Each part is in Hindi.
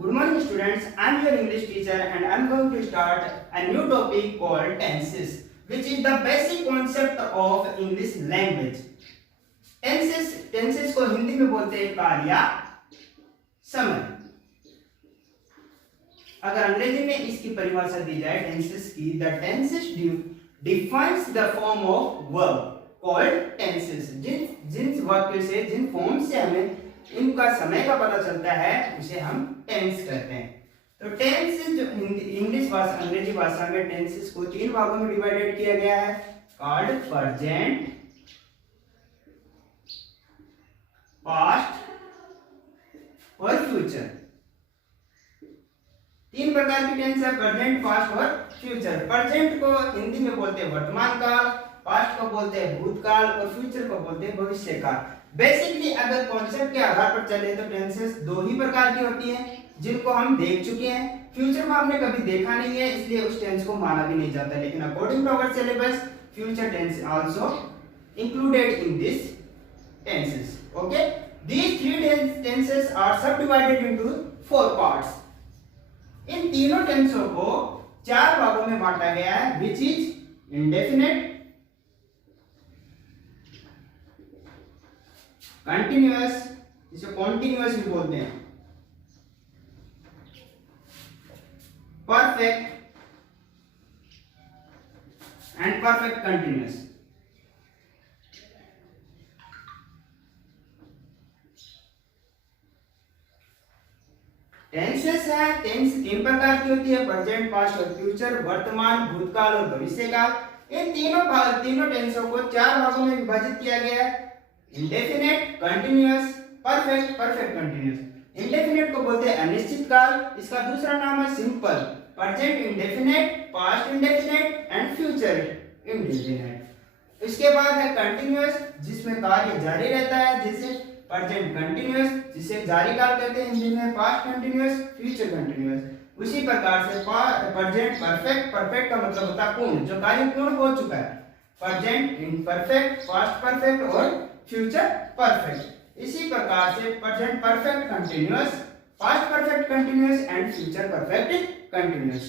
Good morning students, I am your English teacher and I am going to start a new topic called tenses, which is the basic concept of English language. Tenses को हिंदी में बोलते हैं काल या समय. अगर अंग्रेजी में इसकी परिभाषा दी जाए टेंसेस की, the tenses defines the form of verb called tenses. जिन वाक्यों से, जिन फॉर्म से हमें इनका समय का पता चलता है उसे हम टेंस कहते हैं. तो टेंस जो इंग्लिश भाषा, अंग्रेजी भाषा में टेंसेस को तीन भागों में डिवाइडेड किया गया है, कॉल्ड प्रेजेंट, पास्ट और फ्यूचर. तीन प्रकार की टेंस है, प्रेजेंट, पास्ट और फ्यूचर. प्रेजेंट को हिंदी में बोलते हैं वर्तमान काल, पास्ट को बोलते हैं भूतकाल और फ्यूचर को बोलते हैं भविष्य काल. बेसिकली अगर कॉन्सेप्ट के आधार पर चले तो टेंसेस दो ही प्रकार की होती हैं जिनको हम देख चुके हैं. फ्यूचर को हमने कभी देखा नहीं है, इसलिए उस टेंस को माना भी नहीं जाता. लेकिन according to our syllabus future tense also included in this tenses. Okay, these three tenses are subdivided into four parts. इन तीनों टेंसों को चार भागों में बांटा गया है, which is indefinite, कंटिन्यूअस, जिसे कॉन्टिन्यूअस भी बोलते हैं, perfect and perfect continuous. Tenses है, टेंस तीन प्रकार की होती है, प्रेजेंट, पास्ट और फ्यूचर, वर्तमान, भूतकाल और भविष्यकाल. इन तीनों टेंसों को चार भागों में विभाजित किया गया है, indefinite, continuous, perfect, perfect continuous. Indefinite को बोलते हैं अनिश्चित काल, इसका दूसरा नाम है simple, present indefinite, past indefinite and future indefinite. इसके बाद है कंटिन्यूअस, जिसमें कार्य जारी रहता है, जैसे प्रेजेंट कंटिन्यूअस, जिसे जारी काल कहते हैं हिंदी में, पास्ट कंटिन्यूअस, फ्यूचर कंटिन्यूअस. उसी प्रकार से प्रेजेंट परफेक्ट, परफेक्ट का मतलब होता है पूर्ण, जो कार्य पूर्ण हो चुका है. प्रेजेंट इम्परफेक्ट, पास्ट परफेक्ट और फ्यूचर परफेक्ट. इसी प्रकार से present perfect continuous, past perfect continuous and future perfect continuous.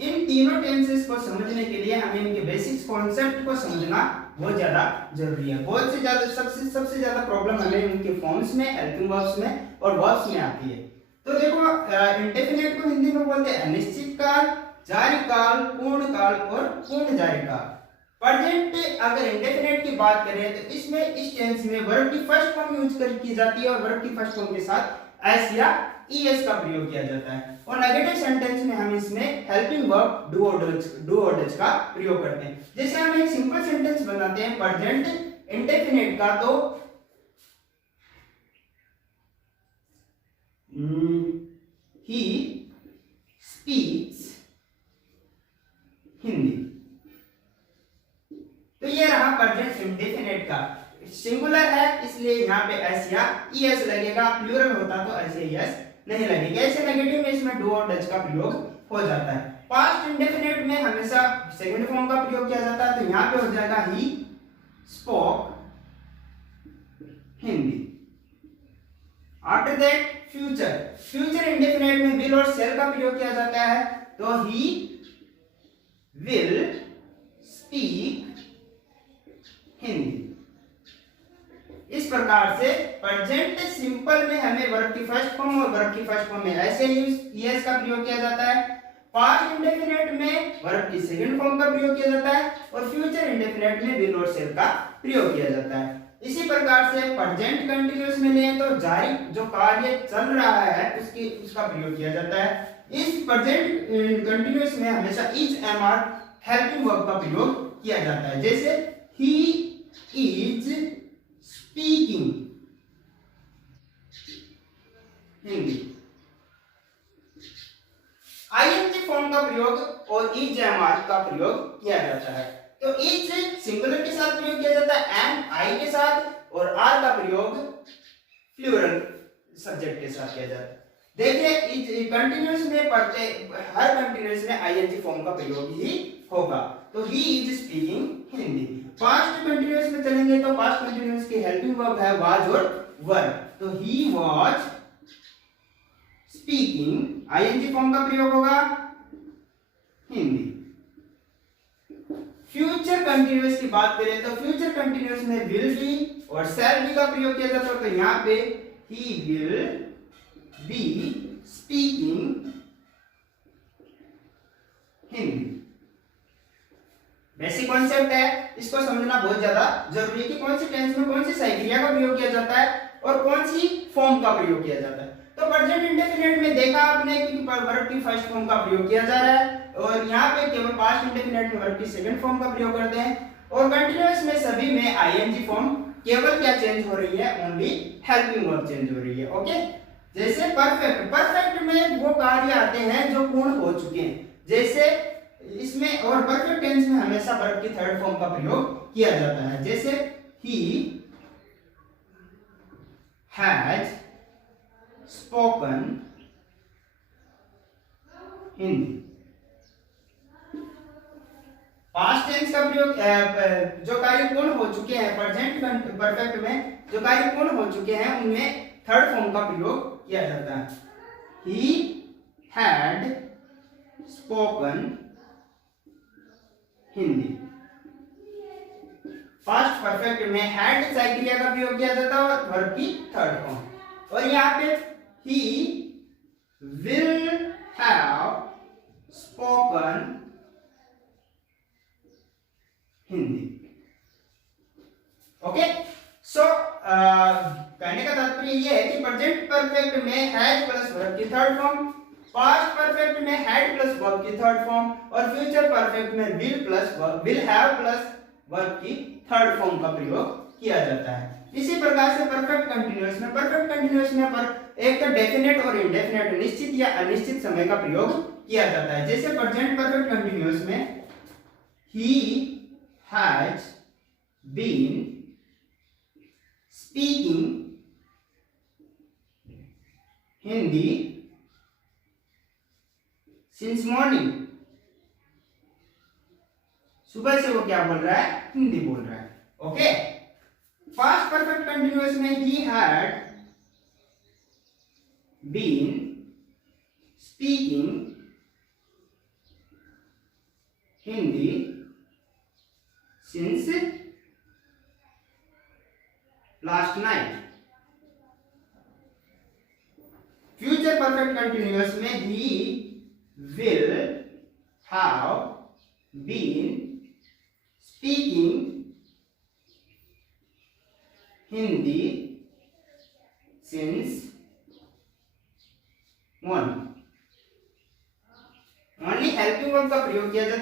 इन तीनों टेंसेस को समझने के लिए हमें इनके बेसिक्स कॉन्सेप्ट को समझना बहुत ज्यादा जरूरी है. बहुत से ज्यादा सबसे ज्यादा प्रॉब्लम हमें उनके फॉर्म्स में, हेल्पिंग वर्ब्स में और वर्ब्स में आती है. तो देखो, इंडेफिनेट को हिंदी में बोलते हैं अनिश्चित काल, जारी काल, पूर्ण काल और पूर्ण जारी काल. प्रेजेंट अगर इंडेफिनेट की बात करें तो इसमें इस टेंस में वर्ब की फर्स्ट फॉर्म यूज की जाती है और वर्ब की फर्स्ट फॉर्म के साथ एस या ईएस का प्रयोग किया जाता है. और नेगेटिव सेंटेंस में हम इसमें हेल्पिंग वर्ब डू और डज का प्रयोग करते हैं. जैसे हम एक सिंपल सेंटेंस बनाते हैं प्रेजेंट इंडेफिनेट का, तो he speaks हिंदी. तो ये रहा प्रेजेंट इंडेफिनेट का. सिंगुलर है इसलिए यहाँ पे एस या ईएस लगेगा, प्लूरल होता तो ऐसे ईएस नहीं लगेगा. ऐसे नेगेटिव में इसमें डू और डज का प्रयोग हो जाता है. पास्ट इंडेफिनेट में हमेशा सेकंड फॉर्म का प्रयोग किया जाता है, तो यहाँ पे हो जाएगा he spoke Hindi. After that future indefinite में विल और शेल का प्रयोग किया जाता है, तो ही विल स्पीक हिंदी. इस प्रकार से प्रेजेंट सिंपल में हमें वर्ब की फर्स्ट फॉर्म और वर्ब की फर्स्ट फॉर्म में ऐसे यूज का प्रयोग किया जाता है. पास्ट इंडेफिनेट में वर्ब की सेकंड फॉर्म का प्रयोग किया जाता है और फ्यूचर इंडेफिनेट में विल और शेल का प्रयोग किया जाता है. इसी प्रकार से प्रेजेंट कंटिन्यूअस में लें तो जारी जो कार्य चल रहा है उसका प्रयोग किया जाता है. इस प्रेजेंट कंटिन्यूअस में हमेशा is, am, are helping verb का प्रयोग किया जाता है. जैसे he is speaking Hindi. ING form का प्रयोग और इज, एम, आर का प्रयोग किया जाता है. तो इज सिंगुलर के साथ प्रयोग किया जाता है, एम आई के साथ, और आर का प्रयोग प्लूरल सब्जेक्ट के साथ किया जाता है. देखिए इज कंटिन्यूअस में पढ़ते, हर कंटिन्यूअस में आईएनजी फॉर्म का प्रयोग ही होगा. तो he is speaking Hindi. Past continuous में चलेंगे तो पास्ट कंटिन्यूअस की हेल्पिंग वर्ब है वाज और वर्ब, तो he was speaking, ING form का प्रयोग होगा हिंदी। फ्यूचर कंटिन्यूअस की बात करें तो फ्यूचर कंटिन्यूअस में विल बी और शैल बी का प्रयोग किया जाता है, तो यहां पे he will be speaking Hindi. Basic concept है, इसको समझना बहुत ज्यादा जरूरी है कि कौन सी टेंस में कौन सी सही क्रिया का प्रयोग किया जाता है और कौन सी फॉर्म का प्रयोग किया जाता है। तो प्रेजेंट इंडेफिनिट में देखा आपने कि वर्ब की फर्स्ट फॉर्म का प्रयोग किया जा रहा है और यहाँ पे केवल पास्ट इंडेफिनिट में वर्ब की सेकंड फॉर्म का प्रयोग करते हैं, और कंटीन्यूअस में सभी में आईएनजी फॉर्म केवल क्या चेंज हो रही है, ओनली हेल्पिंग वर्ब चेंज हो रही है। ओके, जैसे परफेक्ट, परफेक्ट में वो कार्य आते हैं जो पूर्ण हो चुके हैं, जैसे इसमें, और परफेक्ट टेंस में हमेशा वर्ब की थर्ड फॉर्म का प्रयोग किया जाता है, जैसे he has spoken Hindi. Past tense का प्रयोग जो कार्य पूर्ण हो चुके हैं, प्रेजेंट परफेक्ट में जो कार्य पूर्ण हो चुके हैं उनमें थर्ड फॉर्म का प्रयोग किया जाता है। He had spoken Hindi. Past perfect में हैड सही क्रिया का प्रयोग किया जाता है और वर्ब की थर्ड फॉर्म। और यहाँ पे he will have spoken Hindi. Okay, so कहने का तात्पर्य यह है कि प्रेजेंट परफेक्ट में हैज प्लस वर्ब की थर्ड फॉर्म, पास्ट परफेक्ट में हैड प्लस वर्ब की थर्ड फॉर्म, और फ्यूचर परफेक्ट में will plus verb, will have plus verb की थर्ड फॉर्म का प्रयोग किया जाता है। इसी प्रकार से परफेक्ट कंटीन्यूअस में, परफेक्ट कंटीन्यूअस में पर एक तो डेफिनेट और इंडेफिनेट, निश्चित या अनिश्चित समय का प्रयोग किया जाता है। जैसे प्रेजेंट परफेक्ट कंटीन्यूअस में he has been speaking Hindi since morning. सुबह से वो क्या बोल रहा है, हिंदी बोल रहा है। ओके, पास्ट परफेक्ट कंटीन्यूअस में he had been speaking Hindi since last night. Future perfect continuous में he will have been speaking Hindi since morning. Only helping verb का प्रयोग किया जाता है।